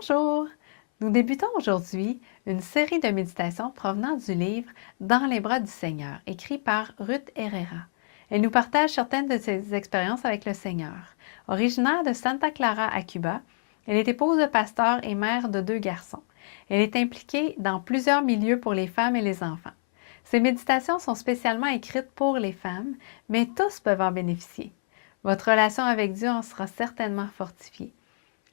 Bonjour! Nous débutons aujourd'hui une série de méditations provenant du livre Dans les bras du Seigneur, écrit par Ruth Herrera. Elle nous partage certaines de ses expériences avec le Seigneur. Originaire de Santa Clara à Cuba, elle est épouse de pasteur et mère de 2 garçons. Elle est impliquée dans plusieurs milieux pour les femmes et les enfants. Ces méditations sont spécialement écrites pour les femmes, mais tous peuvent en bénéficier. Votre relation avec Dieu en sera certainement fortifiée.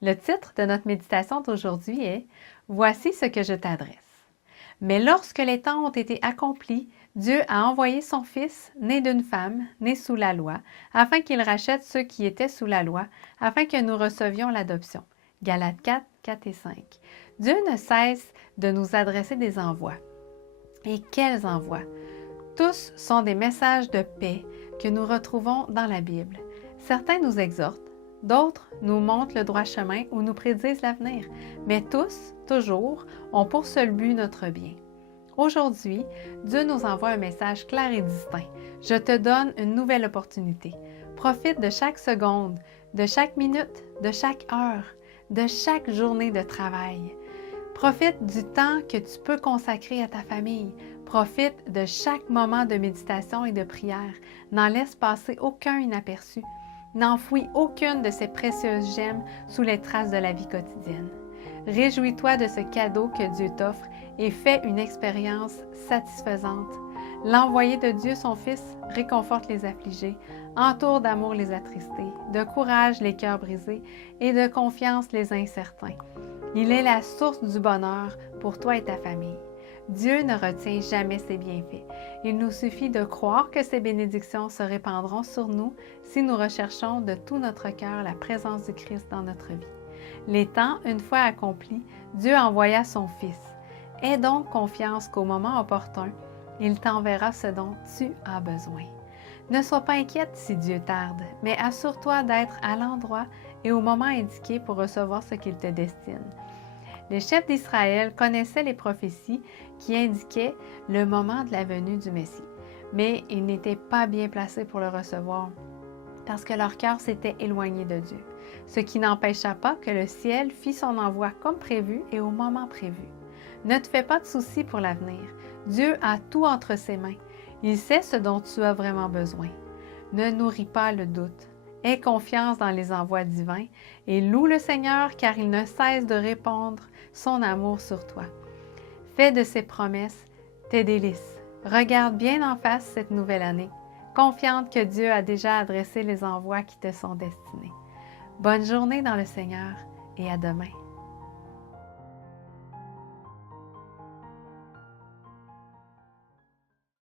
Le titre de notre méditation d'aujourd'hui est « Voici ce que je t'adresse ». Mais lorsque les temps ont été accomplis, Dieu a envoyé son Fils, né d'une femme, né sous la loi, afin qu'il rachète ceux qui étaient sous la loi, afin que nous recevions l'adoption. Galates 4, 4 et 5. Dieu ne cesse de nous adresser des envois. Et quels envois! Tous sont des messages de paix que nous retrouvons dans la Bible. Certains nous exhortent, d'autres nous montrent le droit chemin ou nous prédisent l'avenir, mais tous, toujours, ont pour seul but notre bien. Aujourd'hui, Dieu nous envoie un message clair et distinct. Je te donne une nouvelle opportunité. Profite de chaque seconde, de chaque minute, de chaque heure, de chaque journée de travail. Profite du temps que tu peux consacrer à ta famille. Profite de chaque moment de méditation et de prière. N'en laisse passer aucun inaperçu. N'enfouis aucune de ces précieuses gemmes sous les traces de la vie quotidienne. Réjouis-toi de ce cadeau que Dieu t'offre et fais une expérience satisfaisante. L'envoyé de Dieu, son Fils, réconforte les affligés, entoure d'amour les attristés, de courage les cœurs brisés et de confiance les incertains. Il est la source du bonheur pour toi et ta famille. Dieu ne retient jamais ses bienfaits. Il nous suffit de croire que ses bénédictions se répandront sur nous si nous recherchons de tout notre cœur la présence du Christ dans notre vie. Les temps, une fois accomplis, Dieu envoya son Fils. Aie donc confiance qu'au moment opportun, il t'enverra ce dont tu as besoin. Ne sois pas inquiète si Dieu tarde, mais assure-toi d'être à l'endroit et au moment indiqué pour recevoir ce qu'il te destine. Les chefs d'Israël connaissaient les prophéties qui indiquaient le moment de la venue du Messie, mais ils n'étaient pas bien placés pour le recevoir parce que leur cœur s'était éloigné de Dieu, ce qui n'empêcha pas que le ciel fit son envoi comme prévu et au moment prévu. Ne te fais pas de soucis pour l'avenir. Dieu a tout entre ses mains. Il sait ce dont tu as vraiment besoin. Ne nourris pas le doute. Aie confiance dans les envois divins et loue le Seigneur car il ne cesse de répandre son amour sur toi. Fais de ses promesses tes délices. Regarde bien en face cette nouvelle année, confiante que Dieu a déjà adressé les envois qui te sont destinés. Bonne journée dans le Seigneur et à demain.